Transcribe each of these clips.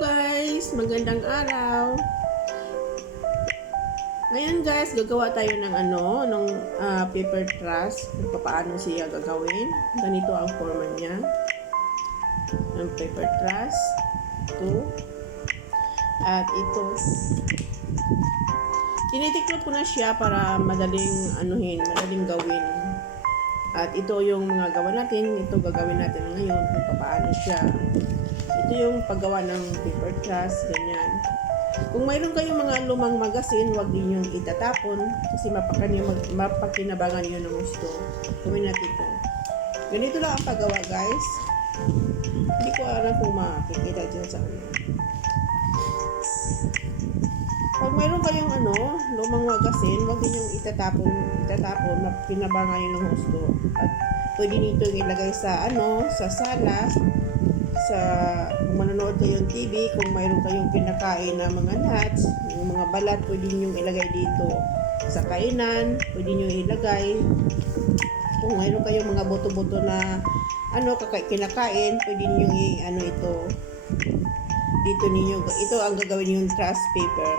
guys! Magandang araw! Ngayon guys, gagawa tayo ng paper truss. Kung paano siya gagawin. Ganito ang forma niya. Ng paper truss. Ito. At ito. Tinitiklop ko na siya para madaling madaling gawin. At ito yung mga gawa natin. Ito gagawin natin ngayon kung paano siya. Ito yung paggawa ng paper truss, ganyan. Kung mayroon kayong mga lumang magasin, huwag ninyong itatapon kasi mapakinabangan nyo ng gusto. Gawin natin ito. Ganito lang ang paggawa, guys. Hindi ko alam kung makikita dyan sa ano. Pag mayroon kayong lumang magasin, huwag ninyong itatapon, mapakinabangan nyo ng gusto. At pwede nito ilagay sa sa sala, kung manonood kayo ng TV, kung mayroon kayong pinakain na mga nuts, yung mga balat, pwede nyo ilagay dito. Sa kainan, pwede nyo ilagay. Kung mayroon kayong mga buto-buto na kinakain, pwede nyo ito. Dito ninyo, ito ang gagawin yung truss paper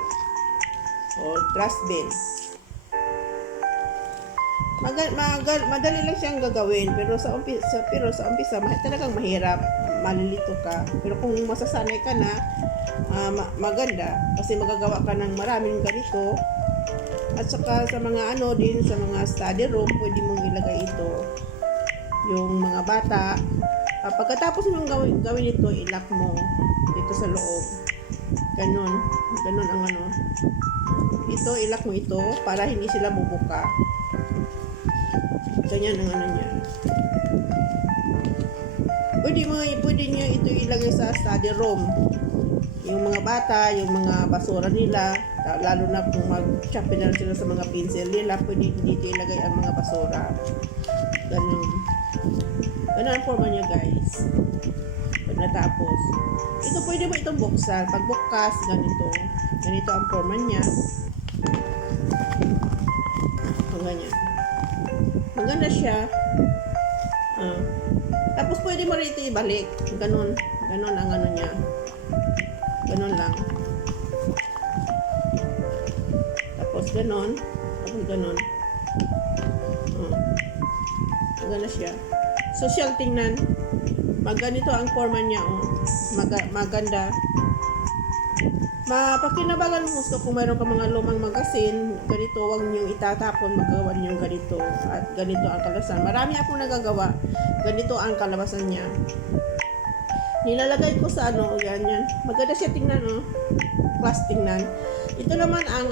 or truss bin. Madali lang siyang gagawin, pero sa umpisa talagang mahirap, malilito ka. Pero kung masasanay ka na, maganda kasi magagawa ka ng maraming ganito. At saka sa mga sa mga study room, pwede mong ilagay ito. Yung mga bata, pagkatapos mong gawin ito, ilak mo dito sa loob. Ganon ang ito, ilak mo ito para hindi sila bubuka. Ganyan ang niya. Pwede nyo ito ilagay sa study room. Yung mga bata, yung mga basura nila, lalo na kung mag-chop na sila sa mga pencil nila, pwede dito ilagay ang mga basura. Ganun ang forma niya, guys. Pag natapos. Ito pwede mo itong buksan. Pag bukas, ganito ang forma niya. Ganyan. Maganda siya. Tapos pwede mo rin ito ibalik. Ganon ang niya. Ganon lang. Tapos ganon. Maganda siya. Social tingnan. Maganito ang forma niya. Maganda. Mapakinabangan mo gusto kung mayroon ka mga lumang magasin, ganito, huwag niyong itatapon, magawa niyong ganito. At ganito ang kalabasan. Marami akong nagagawa. Ganito ang kalabasan niya. Nilalagay ko sa yan. Maganda siya tingnan, class tingnan. Ito naman ang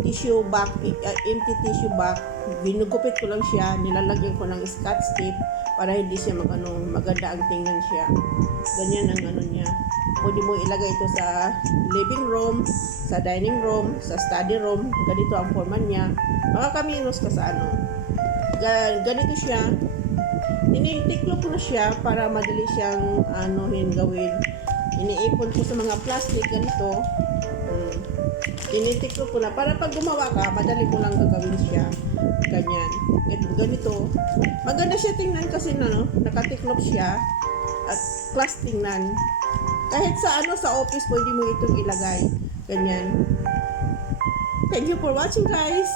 tissue bag, empty tissue bag. Binugupit ko lang siya, nilalagyan ko ng scotch tape para hindi siya maganda ang tingnan siya. Ganyan ang niya. Pwede mo ilagay ito sa living room, sa dining room, sa study room. Ganito ang forma niya. Makakaminos ka sa ganito siya. Tinitiklop ko na siya para madali siyang gawin. Iniipon ko sa mga plastic ganito. Tinitiklop ko na para pag gumawa ka, madali mo lang gagawin siya. Ganyan. Ganito. Maganda siya tingnan kasi nakatiklop siya at class tingnan. Kahit sa office pwede mo itong ilagay. Ganyan. Thank you for watching, guys.